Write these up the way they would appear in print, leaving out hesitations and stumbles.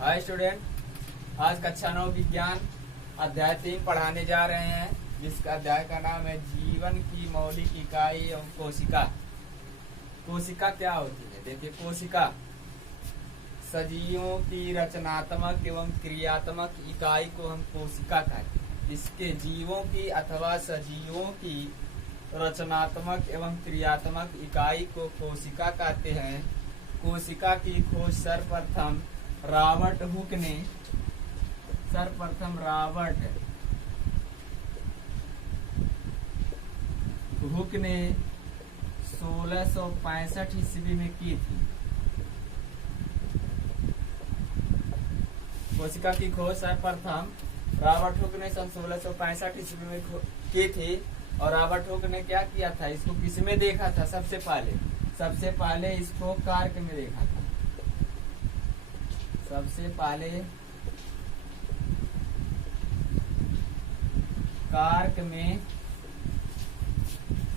Hi student, आज कक्षा 9 विज्ञान अध्याय 3 पढ़ाने जा रहे हैं, जिसका अध्याय का नाम है जीवन की मौलिक इकाई एवं कोशिका। कोशिका क्या होती है? देखिए, कोशिका सजीवों की रचनात्मक एवं क्रियात्मक इकाई को हम कोशिका कहते हैं। इसके जीवों की अथवा सजीवों की रचनात्मक एवं क्रियात्मक इकाई को कोशिका कहते हैं। कोशिका की खोज सर्वप्रथम रॉबर्ट हुक ने 1665 ईस्वी में की थी। कोशिका की खोज सर्वप्रथम रॉबर्ट हुक ने सन 1665 ईस्वी में की थी। और रॉबर्ट हुक ने क्या किया था? इसको किसमें देखा था? सबसे पहले इसको कार्क में देखा था। सबसे पहले कार्क में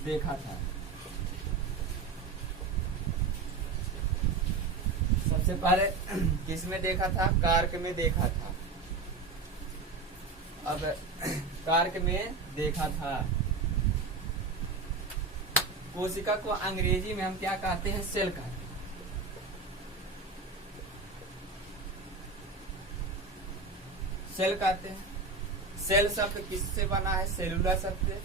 देखा था। सबसे पहले किस में देखा था? कार्क में देखा था। अब कार्क में देखा था। कोशिका को अंग्रेजी में हम क्या कहते हैं? सेल कहते हैं। सेल कहते हैं। सेल शब्द किससे बना है? सेलुला शब्द से।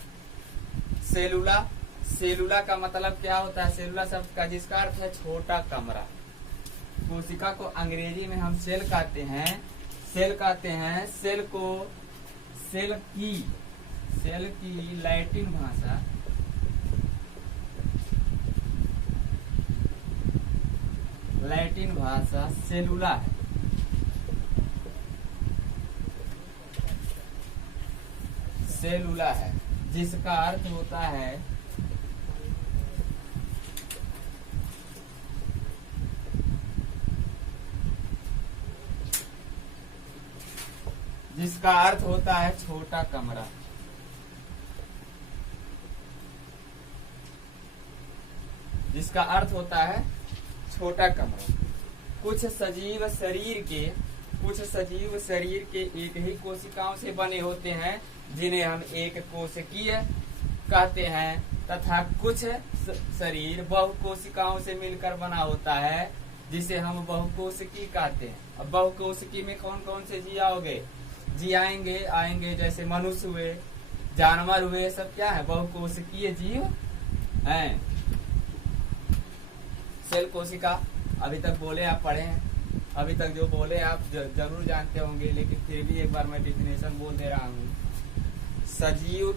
सेलुला का मतलब क्या होता है? सेलुला शब्द का जिसका अर्थ है छोटा कमरा। कोशिका को अंग्रेजी में हम सेल कहते हैं। सेल की लैटिन भाषा सेलुला है। सेलुला है, जिसका अर्थ होता है छोटा कमरा। जिसका अर्थ होता है छोटा कमरा। कुछ सजीव शरीर के एक ही कोशिकाओं से बने होते हैं, जिन्हें हम एक कोशिकीय कहते हैं, तथा कुछ शरीर बहुकोशिकाओं से मिलकर बना होता है, जिसे हम बहुकोशिकी कहते हैं। अब बहुकोशिकी में कौन कौन से जीव आएंगे? जैसे मनुष्य हुए, जानवर हुए, सब क्या है? बहुकोशिकीय जीव हैं। सेल कोशिका अभी तक बोले, आप पढ़े हैं। अभी तक जो बोले आप जरूर जानते होंगे, लेकिन फिर भी एक बार मैं डेफिनेशन बोल दे रहा हूँ। सजीव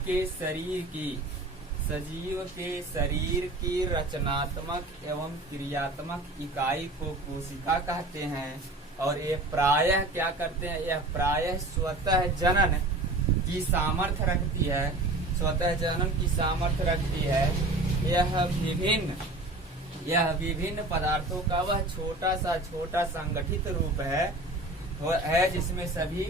के शरीर की रचनात्मक एवं क्रियात्मक इकाई को कोशिका कहते हैं। और ये प्रायः क्या करते हैं? यह प्रायः स्वतः जनन की सामर्थ्य रखती है। यह विभिन्न पदार्थों का वह छोटा संगठित रूप है जिसमें सभी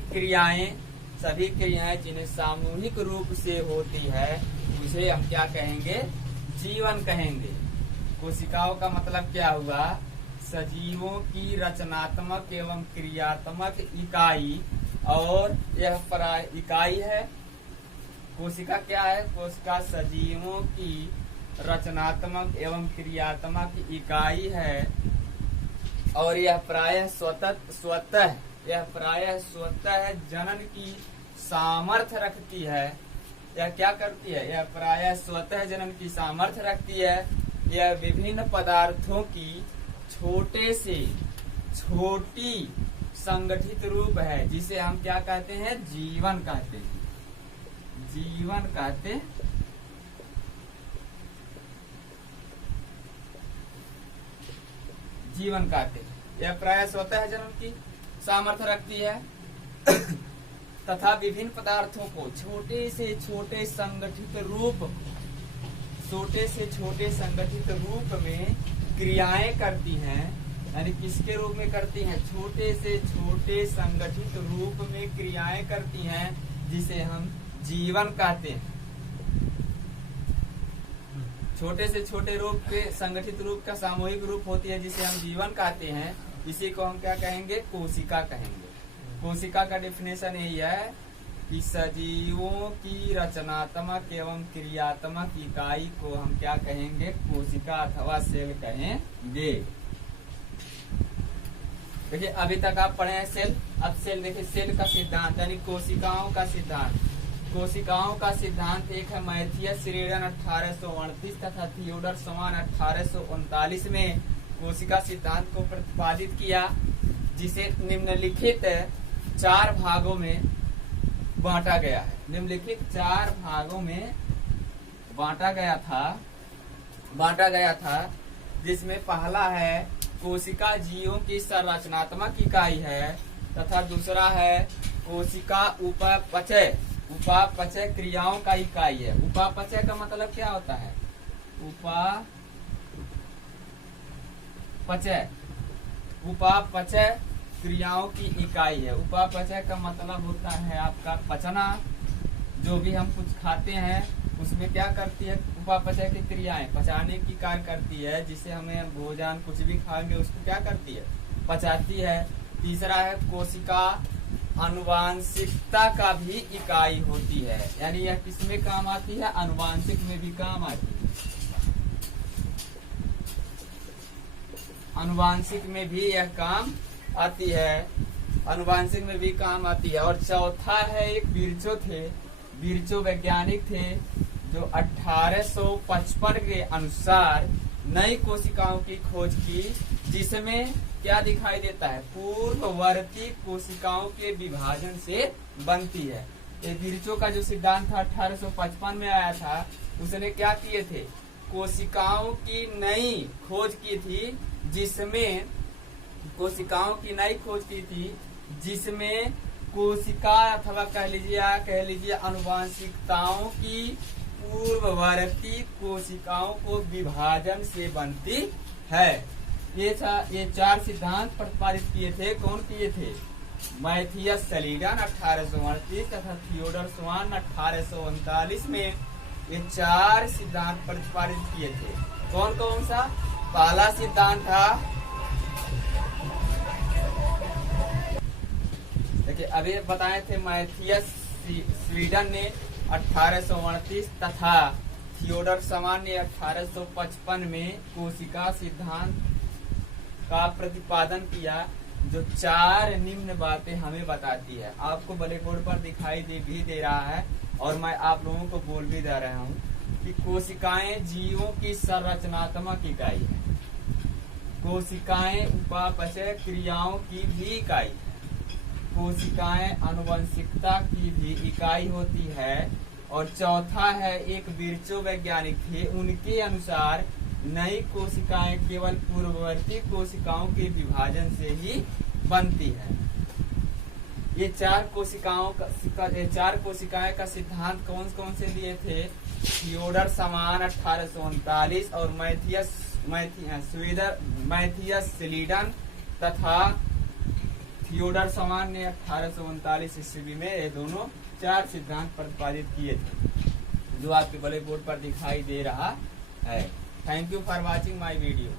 क्रियाएं जिन्हें सामूहिक रूप से होती है, उसे हम क्या कहेंगे? जीवन कहेंगे। कोशिकाओं का मतलब क्या हुआ? सजीवों की रचनात्मक एवं क्रियात्मक इकाई। और यह इकाई है। कोशिका क्या है? कोशिका सजीवों की रचनात्मक एवं क्रियात्मक इकाई है। और यह प्रायः स्वतः जनन की सामर्थ्य रखती है। यह क्या करती है? यह प्रायः स्वतः जनन की सामर्थ्य रखती है। यह विभिन्न पदार्थों की छोटे से छोटी संगठित रूप है, जिसे हम क्या कहते हैं? जीवन कहते हैं। यह प्रायः स्वतः जनन की सामर्थ्य रखती है तथा विभिन्न पदार्थों को छोटे से छोटे संगठित रूप में क्रियाएं करती हैं। यानी किसके रूप में करती हैं? छोटे से छोटे संगठित रूप में क्रियाएं करती हैं, जिसे हम जीवन कहते हैं। छोटे से छोटे रूप के संगठित रूप का सामूहिक रूप होती है जिसे हम जीवन कहते हैं। इसी को हम क्या कहेंगे, कोशिका कहेंगे। कोशिका का डेफिनेशन यही है कि सजीवों की रचनात्मक एवं क्रियात्मक इकाई को हम क्या कहेंगे, कोशिका अथवा सेल कहेंगे। देखिए अभी तक आप पढ़े हैं सेल। अब सेल देखिए, सेल का सिद्धांत यानी कोशिकाओं का सिद्धांत। कोशिकाओं का सिद्धांत एक है मैथियस श्रीडन 1838 तथा थियोडर समान 1839 में कोशिका सिद्धांत को प्रतिपादित किया, जिसे निम्नलिखित 4 भागों में बांटा गया है। निम्नलिखित 4 भागों में बांटा गया था, जिसमें पहला है कोशिका जीवों की संरचनात्मक इकाई है, तथा दूसरा है कोशिका उपापचय क्रियाओं का इकाई है। उपापचय का मतलब क्या होता है, उपापचय क्रियाओं की इकाई है। उपापचय का मतलब होता है आपका पचना। जो भी हम कुछ खाते हैं उसमें क्या करती है, उपापचय की क्रियाएं पचाने की कार्य करती है, जिसे हमें भोजन कुछ भी खाएंगे उसको क्या करती है, पचाती है। तीसरा है कोशिका आनुवांशिकता का भी इकाई होती है, यानी यह किसमें काम आती है, आनुवांशिक में भी काम आती है। आनुवांशिक में भी यह काम आती है, आनुवांशिक में भी काम आती है। और चौथा है एक बिरचो वैज्ञानिक थे, जो 1855 के अनुसार नई कोशिकाओं की खोज की, जिसमें क्या दिखाई देता है, पूर्ववर्ती कोशिकाओं के विभाजन से बनती है। ये बिरचो का जो सिद्धांत था 1855 में आया था, उसने क्या किए थे, कोशिकाओं की नई खोज की थी, जिसमें कोशिका अथवा कह लीजिए आनुवांशिकताओं की पूर्ववर्ती कोशिकाओं को विभाजन से बनती है। ये 4 सिद्धांत प्रतिपादित किए थे। कौन किए थे, मैथियस श्रीडन 1838 तथा थियोडर स्वान 1839 में ये 4 सिद्धांत प्रतिपादित किए थे। कौन कौन सा, पहला सिद्धांत था, देखिए अभी बताए थे मैथियस स्वीडन ने 1838 तथा थियोडर समान ने 1855 में कोशिका सिद्धांत का प्रतिपादन किया, जो 4 निम्न बातें हमें बताती है। आपको ब्लैक बोर्ड पर दिखाई दे रहा है, और मैं आप लोगों को बोल भी दे रहा हूँ कि कोशिकाएं जीवों की संरचनात्मक इकाई है, कोशिकाएं उपापचय क्रियाओं की भी इकाई है, कोशिकाएं आनुवंशिकता की भी इकाई होती है। और चौथा है एक बिरचो वैज्ञानिक थे, उनके अनुसार नई कोशिकाएं केवल पूर्ववर्ती कोशिकाओं के विभाजन से ही बनती है। ये 4 कोशिकाएं का सिद्धांत कौन कौन से दिए थे, थियोडर समान 1839 और मैथियस श्रीडन तथा थियोडर समान ने 1839 ईस्वी में ये दोनों 4 सिद्धांत प्रतिपादित किए थे, जो आपके ब्लैक बोर्ड पर दिखाई दे रहा है। Thank you for watching my video.